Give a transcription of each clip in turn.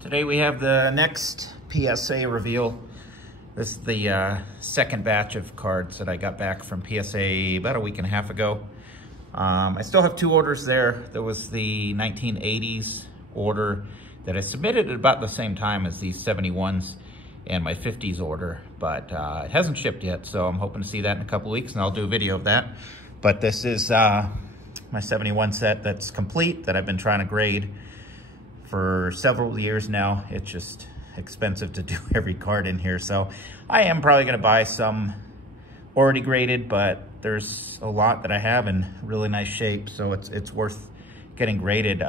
Today we have the next PSA reveal. This is the second batch of cards that I got back from PSA about a week and a half ago. I still have two orders there. There was the 1980s order that I submitted at about the same time as these 71s and my 50s order, but it hasn't shipped yet, so I'm hoping to see that in a couple weeks, and I'll do a video of that. But this is my 71 set that's complete, that I've been trying to grade for several years now. It's just expensive to do every card in here, so I am probably going to buy some already graded, but there's a lot that I have in really nice shape, so it's worth getting graded.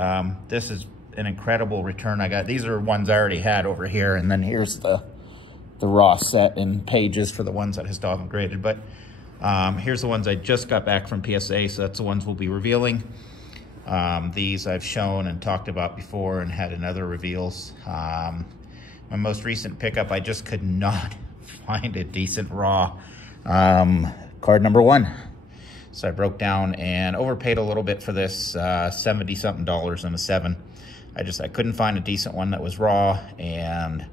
This is an incredible return I got. These are ones I already had over here, and then here's the raw set in pages for the ones that I still haven't graded. But here's the ones I just got back from PSA, so that's the ones we'll be revealing. These I've shown and talked about before and had in other reveals. My most recent pickup, I just could not find a decent raw card number 1. So I broke down and overpaid a little bit for this, 70 something dollars on a 7. I couldn't find a decent one that was raw, and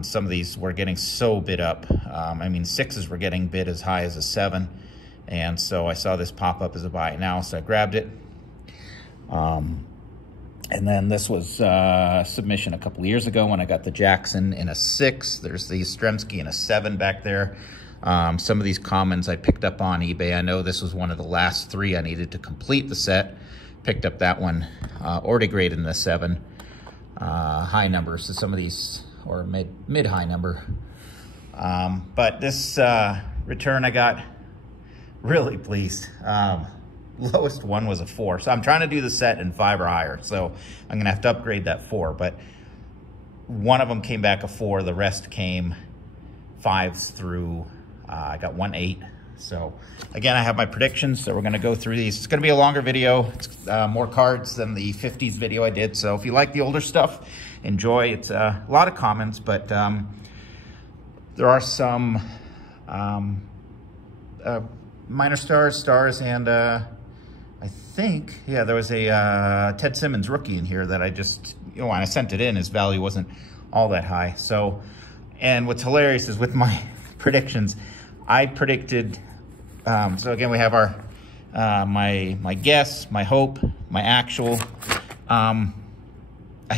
some of these were getting so bid up. I mean, 6s were getting bid as high as a 7, and so I saw this pop up as a buy now, so I grabbed it. And then this was submission a couple years ago when I got the Jackson in a 6. There's the Stremski in a 7 back there. Some of these commons I picked up on eBay. I know this was one of the last 3 I needed to complete the set. Picked up that one, already graded in the 7. High number, so some of these, or mid-high number. But this return I got really pleased. Lowest one was a 4, so I'm trying to do the set in 5 or higher, so I'm gonna have to upgrade that 4, but one of them came back a 4, the rest came 5s through, I got 1 8. So again, I have my predictions, so we're gonna go through these. It's gonna be a longer video. It's more cards than the 50s video I did, so if you like the older stuff, enjoy. It's a lot of comments, but there are some minor stars, and I think, yeah, there was a Ted Simmons Rookie in here that I just, when I sent it in, his value wasn't all that high. So, and what's hilarious is with my predictions, I predicted, so again, we have our, my guess, my hope, my actual. I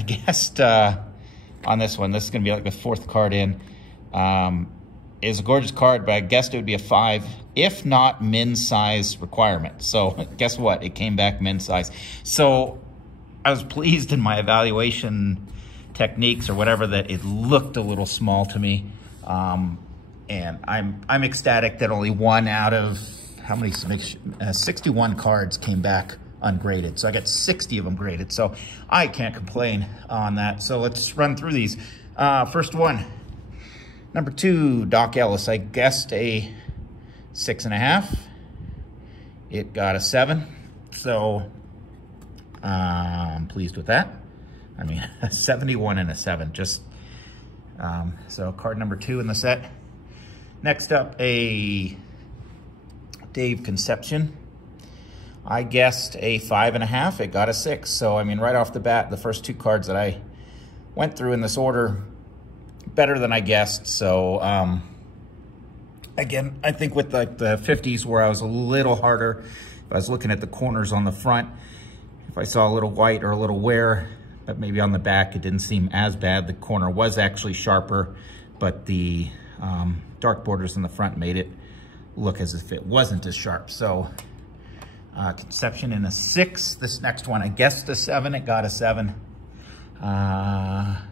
guessed on this one, this is gonna be like the 4th card in. Is a gorgeous card, but I guessed it would be a 5, if not men's size requirement. So guess what? It came back men's size. So I was pleased in my evaluation techniques or whatever that it looked a little small to me. And I'm ecstatic that only 1 out of, how many, 61 cards came back ungraded. So I got 60 of them graded. So I can't complain on that. So let's run through these. First one. Number 2, Doc Ellis. I guessed a 6.5. It got a 7. So I'm pleased with that. I mean, a 71 and a 7. Just so card number 2 in the set. Next up, a Dave Conception. I guessed a 5.5. It got a 6. So I mean, right off the bat, the first 2 cards that I went through in this order, better than I guessed. So again, I think with like the 50s where I was a little harder, if I was looking at the corners on the front, if I saw a little white or a little wear, but maybe on the back it didn't seem as bad. The corner was actually sharper, but the dark borders in the front made it look as if it wasn't as sharp. So Conception in a 6. This next one, I guessed a 7. It got a 7.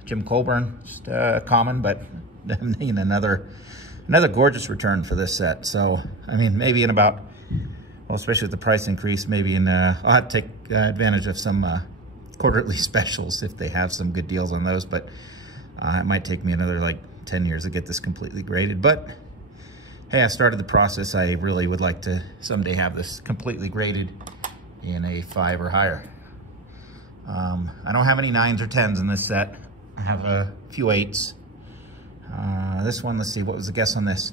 Jim Colburn, just common, but another gorgeous return for this set. So I mean, maybe in about, well, especially with the price increase, maybe in I'll have to take advantage of some quarterly specials if they have some good deals on those, but it might take me another like 10 years to get this completely graded. But hey, I started the process. I really would like to someday have this completely graded in a 5 or higher. I don't have any 9s or 10s in this set. I have a few 8s. This one, let's see, what was the guess on this?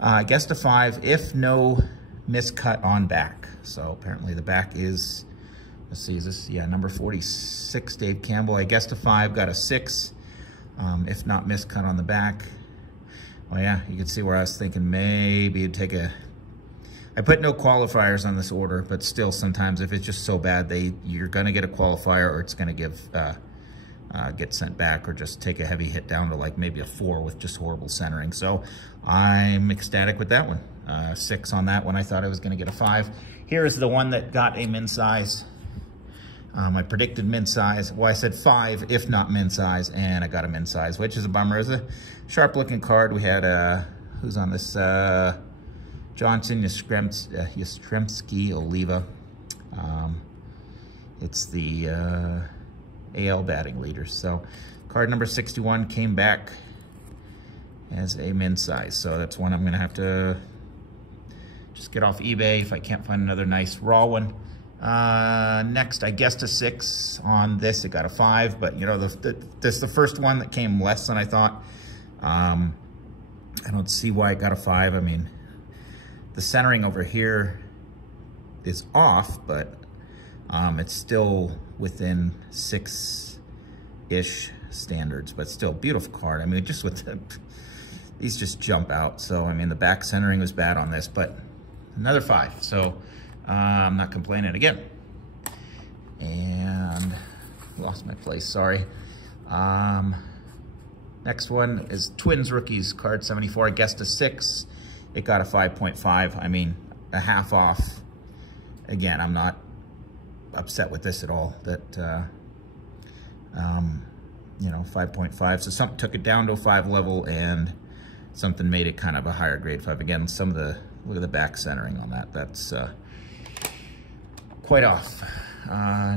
I guessed a 5, if no miscut on back. So apparently the back is let's see, is this, yeah, number 46, Dave Campbell. I guessed a 5, got a 6. If not miscut on the back. Oh yeah, you can see where I was thinking maybe you'd take a, I put no qualifiers on this order, but still sometimes if it's just so bad, you're gonna get a qualifier or it's gonna get sent back or just take a heavy hit down to like maybe a 4 with just horrible centering. So I'm ecstatic with that one. 6 on that one. I thought I was gonna get a 5. Here is the one that got a min size. I predicted min size. Well, I said 5, if not min size, and I got a min size, which is a bummer. It's a sharp looking card. We had, who's on this? Johnson, Yastrzemski, Oliva. It's the AL batting leaders. So card number 61 came back as a min size. So that's one I'm gonna have to just get off eBay if I can't find another nice raw one. Next, I guessed a 6 on this. It got a 5, but you know, this is the first one that came less than I thought. I don't see why it got a 5. I mean, the centering over here is off, but it's still within 6-ish standards, but still beautiful card. I mean, just with these just jump out. So, I mean, the back centering was bad on this, but another 5. So, I'm not complaining again. And lost my place, sorry. Next one is Twins Rookies, card 74. I guessed a 6. It got a 5.5. I mean, a half off. Again, I'm not upset with this at all. That, you know, 5.5. So something took it down to a 5 level and something made it kind of a higher grade 5. Again, some of the, look at the back centering on that. That's quite off.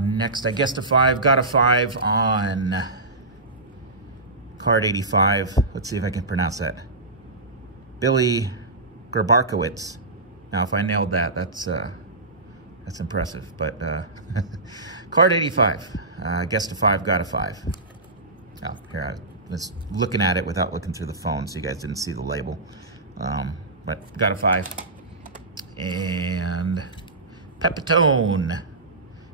Next, I guessed a 5, got a 5 on card 85. Let's see if I can pronounce that. Billy Grabarkowitz. Now, if I nailed that, that's impressive. But card 85, guessed a 5, got a 5. Oh, here, I was looking at it without looking through the phone, so you guys didn't see the label. But got a 5. And Pepitone.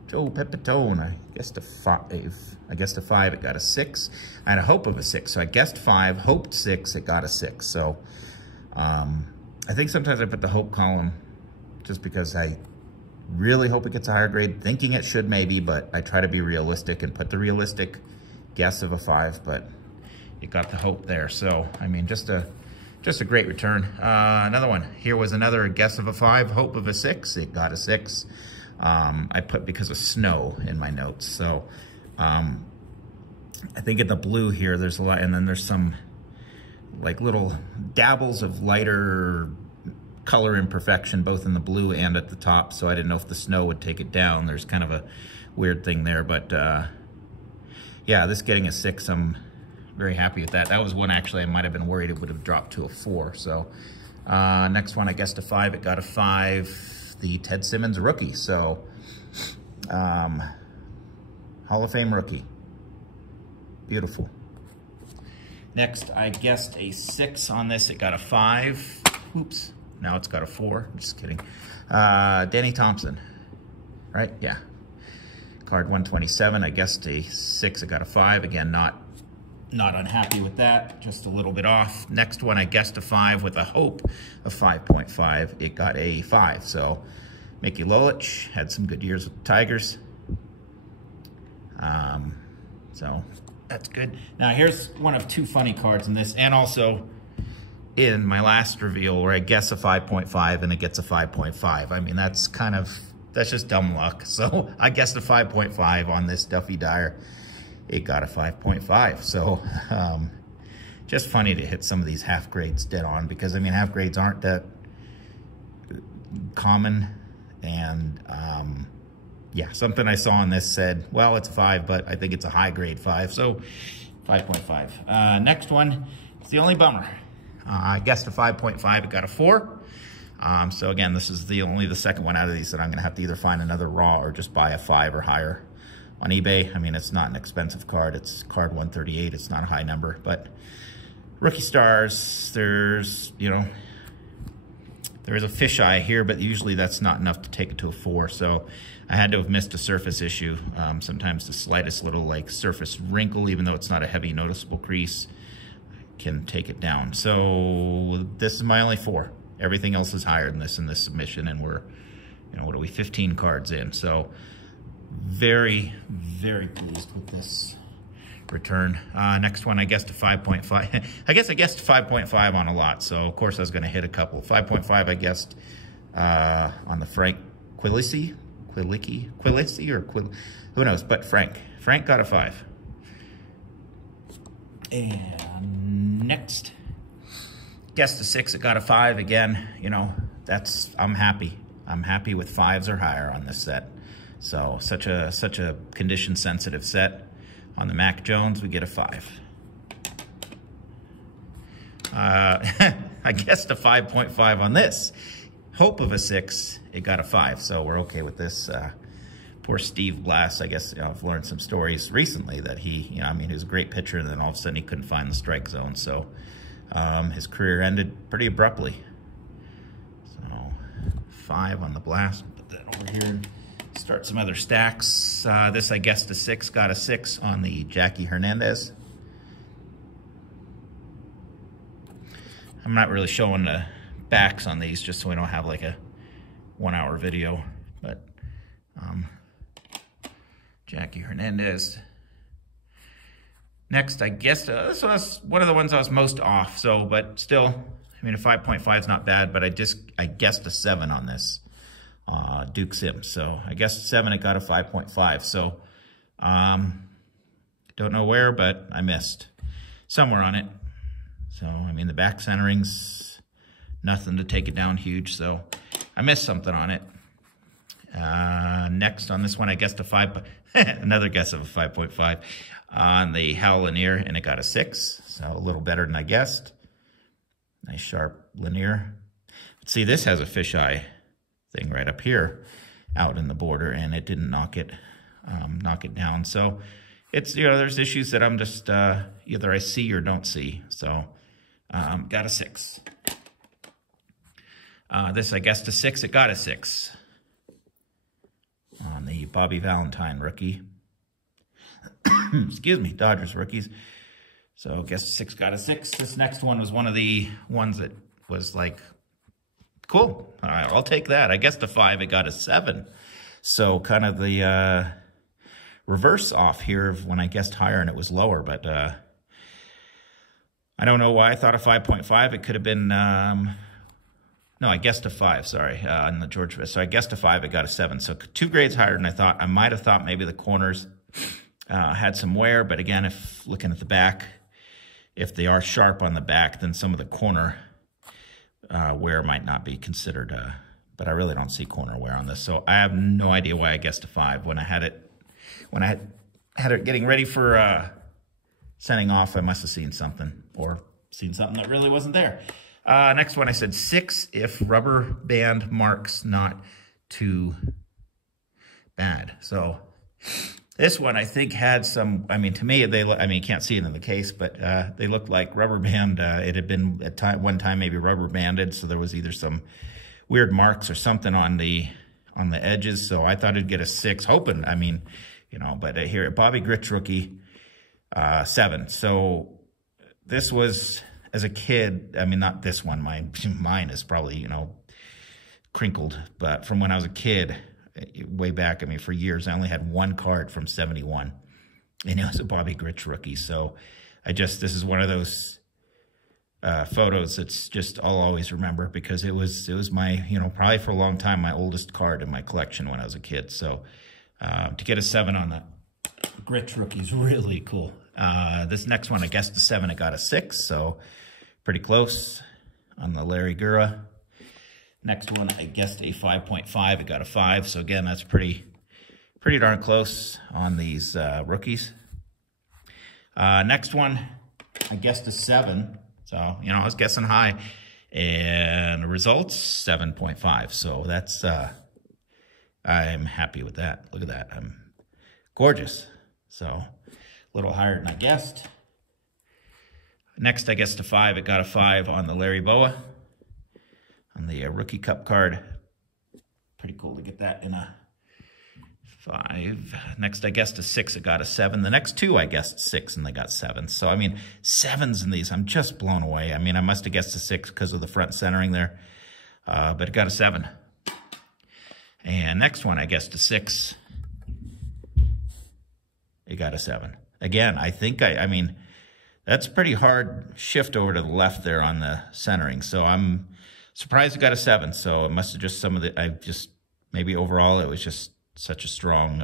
Joe Pepitone. I guessed a 5. I guessed a 5. It got a 6. I had a hope of a 6. So I guessed 5, hoped 6. It got a 6. So I think sometimes I put the hope column just because I really hope it gets a higher grade, thinking it should maybe, but I try to be realistic and put the realistic guess of a 5, but it got the hope there. So, I mean, just a great return. Another one. Here was another guess of a 5, hope of a 6. It got a 6. I put because of snow in my notes. So I think in the blue here, there's a lot, and then there's some like little dabbles of lighter color imperfection, both in the blue and at the top. So I didn't know if the snow would take it down. There's kind of a weird thing there, but yeah, this getting a 6, I'm very happy with that. That was one actually I might have been worried it would have dropped to a 4. So next one, I guessed a 5. It got a 5. The Ted Simmons Rookie. So Hall of Fame rookie. Beautiful. Next, I guessed a 6 on this. It got a 5. Oops. Now it's got a 4. I'm just kidding. Danny Thompson. Right? Yeah. Card 127. I guessed a 6. It got a 5. Again, not unhappy with that. Just a little bit off. Next one, I guessed a 5 with a hope of 5.5. It got a 5. So Mickey Lolich had some good years with the Tigers. So that's good. Now here's one of 2 funny cards in this, and also in my last reveal where I guess a 5.5 and it gets a 5.5. I mean, that's just dumb luck. So I guessed a 5.5 on this Duffy Dyer. It got a 5.5. So just funny to hit some of these half grades dead on, because I mean, half grades aren't that common. And yeah, something I saw on this said, well, it's a 5, but I think it's a high grade 5. So 5.5. Next one, it's the only bummer. I guessed a 5.5, it got a 4. So again, this is only the second one out of these that I'm gonna have to either find another raw or just buy a 5 or higher on eBay. I mean, it's not an expensive card. It's card 138. It's not a high number, but rookie stars, there's there is a fisheye here, but usually that's not enough to take it to a 4. So I had to have missed a surface issue. Sometimes the slightest little like surface wrinkle, even though it's not a heavy noticeable crease, can take it down. So this is my only 4. Everything else is higher than this in this submission, and we're, you know, what are we, 15 cards in. So very, very pleased with this return. Next one, I guessed a 5.5. I guess I guessed 5.5 on a lot, so of course I was going to hit a couple. 5.5 I guessed on the Frank Quilici, or who knows, but Frank got a 5. And next, guessed a 6, it got a 5 again. You know, I'm happy with 5s or higher on this set. So such a condition sensitive set. On the Mac Jones, we get a 5. I guessed a 5.5 on this. Hope of a 6, it got a 5, so we're okay with this. Poor Steve Blass, I guess, you know, I've learned some stories recently that he, you know, I mean, he was a great pitcher, and then all of a sudden he couldn't find the strike zone, so his career ended pretty abruptly. So 5 on the Blast, put that over here and start some other stacks. This I guessed a 6, got a 6 on the Jackie Hernandez. I'm not really showing the backs on these just so we don't have like a 1-hour video, but Jackie Hernandez. Next, I guessed, this was one of the ones I was most off, so, but still, I mean, a 5.5 is not bad, but I guessed a 7 on this. Duke Sims. So I guess 7, it got a 5.5. So don't know where, but I missed somewhere on it. So I mean, the back centering's nothing to take it down huge, so I missed something on it. Next on this one, I guessed a 5, another guess of a 5.5 on the Howell Lanier, and it got a 6, so a little better than I guessed. Nice sharp Lanier. See, this has a fisheye thing right up here out in the border, and it didn't knock it down. So it's, you know, there's issues that I'm just either I see or don't see. So got a 6. This I guessed a 6, it got a 6 on the Bobby Valentine rookie. Excuse me, Dodgers rookies. So guessed a 6, got a 6. This next one was one of the ones that was like, cool. All right, I'll take that. I guessed a 5, it got a 7. So kind of the reverse off here of when I guessed higher and it was lower, but I don't know why I thought a 5.5. It could have been, no, I guessed a 5, sorry, on the George. So I guessed a 5, it got a 7. So 2 grades higher than I thought. I might have thought maybe the corners had some wear, but again, if looking at the back, if they are sharp on the back, then some of the corner wear might not be considered, but I really don't see corner wear on this. So I have no idea why I guessed a 5. When I had it getting ready for sending off, I must have seen something, or seen something that really wasn't there. Next one, I said 6 if rubber band marks not too bad. So this one, I think, had some, I mean, to me, I mean, you can't see it in the case, but they looked like rubber band. It had been at one time maybe rubber banded, so there was either some weird marks or something on the edges. So I thought it'd get a 6, hoping, I mean, you know, but here, Bobby Grich rookie, 7. So this was, as a kid, I mean, not this one, mine is probably, you know, crinkled, but from when I was a kid, way back, I mean, for years, I only had 1 card from 71, and it was a Bobby Grich rookie. So this is one of those photos that's just, I'll always remember, because it was my, you know, probably for a long time, my oldest card in my collection when I was a kid. So to get a 7 on the Grich rookie is really cool. This next one, I guessed a 7, it got a 6, so pretty close on the Larry Gura. Next one, I guessed a 5.5. It got a 5. So again, that's pretty darn close on these rookies. Next one, I guessed a 7. So, you know, I was guessing high. And the results, 7.5. So that's, I'm happy with that. Look at that. I'm gorgeous. So a little higher than I guessed. Next, I guessed a 5. It got a 5 on the Larry Boa. on the Rookie Cup card. Pretty cool to get that in a 5. Next, I guessed a 6, it got a 7. The next 2, I guessed 6, and they got 7. So, I mean, 7s in these, I'm just blown away. I mean, I must have guessed a 6 because of the front centering there, but it got a 7. And next one, I guessed a 6. It got a 7. Again, I think, I mean, that's a pretty hard shift over to the left there on the centering. So I'm surprised it got a 7. So it must have just some of the, maybe overall it was just such a strong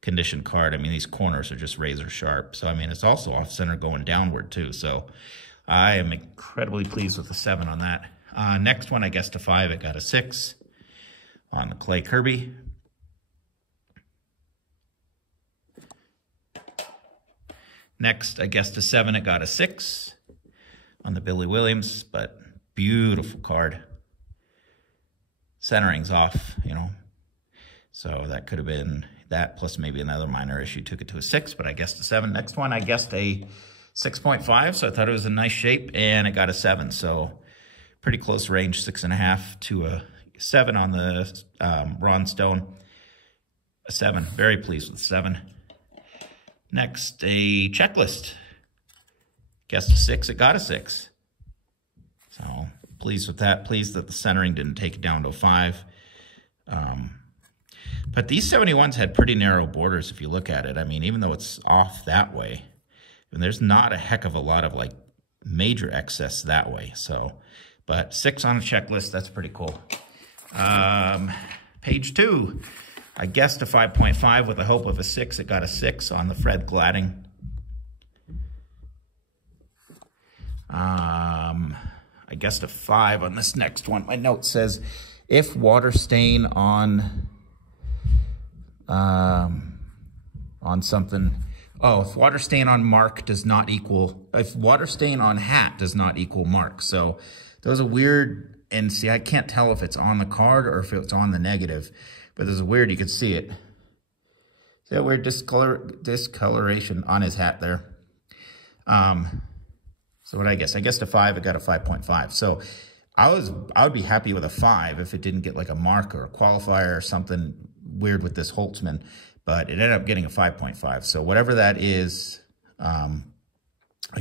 conditioned card. I mean, these corners are just razor sharp. So, I mean, it's also off center going downward too. So I am incredibly pleased with the 7 on that. Next one, I guessed a 5. It got a 6 on the Clay Kirby. Next, I guessed a 7, it got a 6 on the Billy Williams, but beautiful card. Centering's off, you know, so that could have been that plus maybe another minor issue took it to a 6, but I guessed a 7. Next one, I guessed a 6.5, so I thought it was a nice shape, and it got a 7, so pretty close range, 6.5 to a 7 on the Ron Stone. A 7, very pleased with 7. Next, a checklist. Guessed a 6, it got a 6. So, pleased with that. Pleased that the centering didn't take it down to a 5. But these 71s had pretty narrow borders if you look at it. I mean, even though it's off that way, and there's not a heck of a lot of, like, major excess that way. So, but 6 on a checklist, that's pretty cool. Page 2. I guessed a 5.5 with the hope of a 6. It got a 6 on the Fred Gladding. I guessed a 5 on this next one. My note says, if water stain on something, if water stain on mark does not equal, if water stain on hat does not equal mark. So those are weird, and see, I can't tell if it's on the card or if it's on the negative. But there's a weird, you can see it. See that weird discoloration on his hat there. So what I guess? I guessed a 5, it got a 5.5. So I would be happy with a 5 if it didn't get like a mark or a qualifier or something weird with this Holtzman. But it ended up getting a 5.5. So whatever that is, I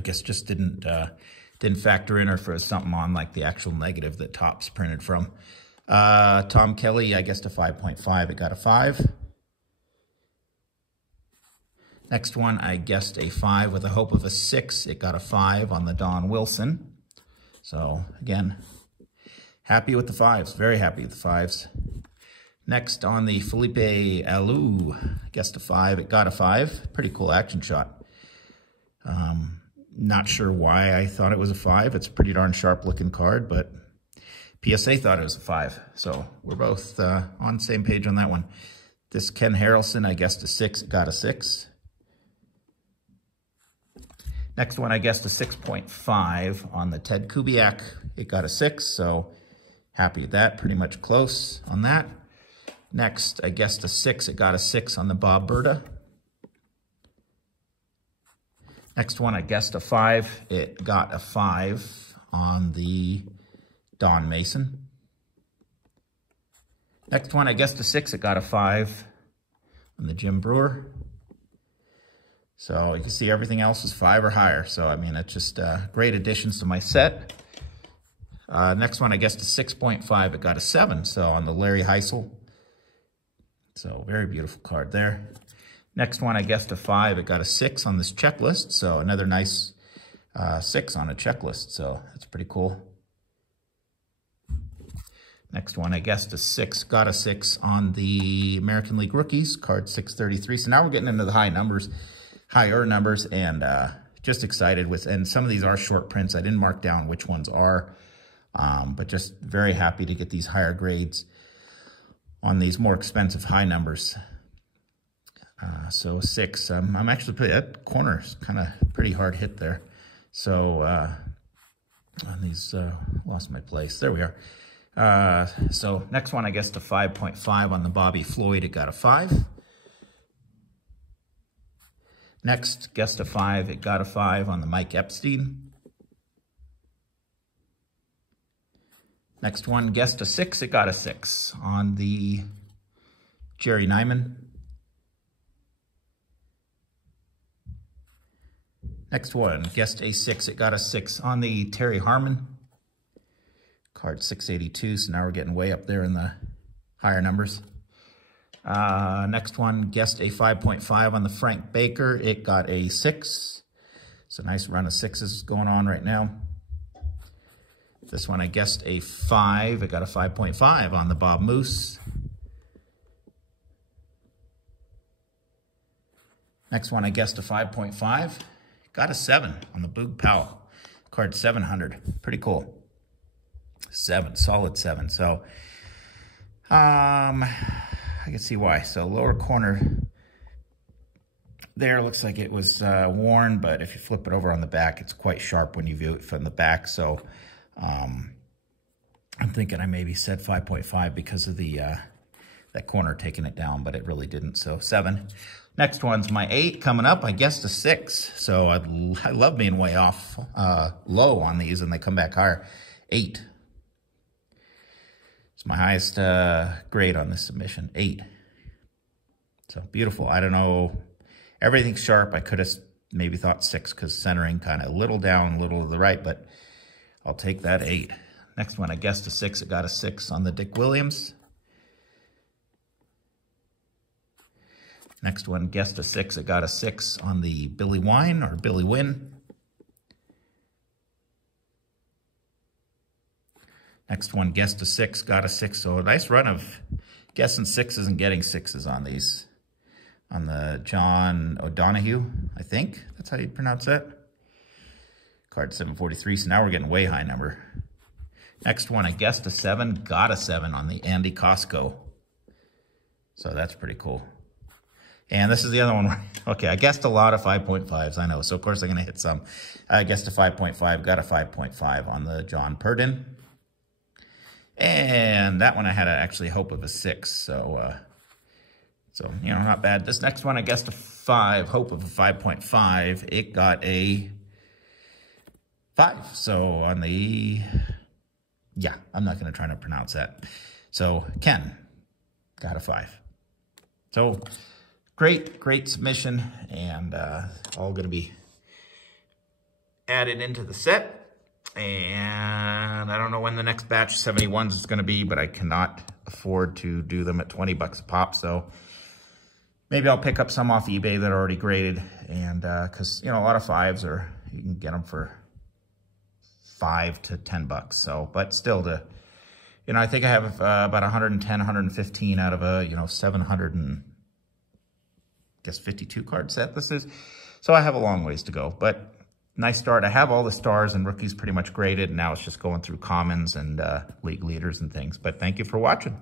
guess just didn't factor in or for something on like the actual negative that Topps printed from. Tom Kelly, I guessed a 5.5. It got a 5. Next one, I guessed a 5 with a hope of a 6. It got a 5 on the Don Wilson. So, again, happy with the 5s. Very happy with the 5s. Next, on the Felipe Alou, I guessed a 5. It got a 5. Pretty cool action shot. Not sure why I thought it was a 5. It's a pretty darn sharp-looking card, but PSA thought it was a 5, so we're both on the same page on that one. This Ken Harrelson, I guessed a 6, it got a 6. Next one, I guessed a 6.5 on the Ted Kubiak, it got a 6, so happy with that, pretty much close on that. Next, I guessed a 6, it got a 6 on the Bob Berta. Next one, I guessed a 5, it got a 5 on the Don Mason. Next one, I guessed a 6, it got a 5 on the Jim Brewer. So you can see everything else is 5 or higher. So, I mean, it's just great additions to my set. Next one, I guessed a 6.5, it got a 7. So on the Larry Heisel. So very beautiful card there. Next one, I guessed a 5, it got a 6 on this checklist. So another nice 6 on a checklist. So that's pretty cool. Next one, I guessed a 6, got a 6 on the American League Rookies, card 633. So now we're getting into the higher numbers, and just excited with, and some of these are short prints. I didn't mark down which ones are, but just very happy to get these higher grades on these more expensive high numbers. So 6, I'm actually pretty, that corner's kind of pretty hard hit there. So on these, lost my place. There we are. So next one, I guessed a 5.5 on the Bobby Floyd. It got a 5. Next, guessed a 5. It got a 5 on the Mike Epstein. Next one, guessed a 6, it got a 6 on the Jerry Nyman. Next one, guessed a 6, it got a 6 on the Terry Harmon. Card 682, so now we're getting way up there in the higher numbers. Next one, guessed a 5.5 on the Frank Baker. It got a 6. It's a nice run of 6s going on right now. This one I guessed a 5. It got a 5.5 on the Bob Moose. Next one I guessed a 5.5. Got a 7 on the Boog Powell. Card 700. Pretty cool. 7, solid 7. So, I can see why. So lower corner there looks like it was worn, but if you flip it over on the back, it's quite sharp when you view it from the back. So I'm thinking I maybe said 5.5 because of the that corner taking it down, but it really didn't. So 7. Next one's my 8 coming up. I guessed a 6. So I love being way off low on these and they come back higher. 8. It's my highest grade on this submission, 8. So beautiful. I don't know. Everything's sharp. I could have maybe thought 6 because centering kind of a little down, a little to the right, but I'll take that 8. Next one, I guessed a 6. It got a 6 on the Dick Williams. Next one, guessed a 6. It got a 6 on the Billy Wine or Billy Wynn. Next one, guessed a 6, got a 6. So a nice run of guessing 6s and getting 6s on these. On the John O'Donohue, I think. That's how you pronounce that. Card 743. So now we're getting way high number. Next one, I guessed a 7, got a 7 on the Andy Costco. So that's pretty cool. And this is the other one. Okay, I guessed a lot of 5.5s, I know. So of course I'm going to hit some. I guessed a 5.5, got a 5.5 on the John Purdon. And that one I had actually hope of a 6, so you know, not bad. This next one I guessed a 5, hope of a 5.5. It got a 5. So on the, yeah, I'm not going to try to pronounce that. So Ken got a 5. So great submission, and all going to be added into the set. And I don't know when the next batch 71s is going to be, but I cannot afford to do them at 20 bucks a pop. So maybe I'll pick up some off eBay that are already graded. And because, you know, a lot of 5s are, you can get them for 5 to 10 bucks. So, but still to, you know, I think I have about 110, 115 out of a, you know, 700 and I guess 52 card set this is. So I have a long ways to go, but nice start. I have all the stars and rookies pretty much graded. And now it's just going through commons and league leaders and things. But thank you for watching.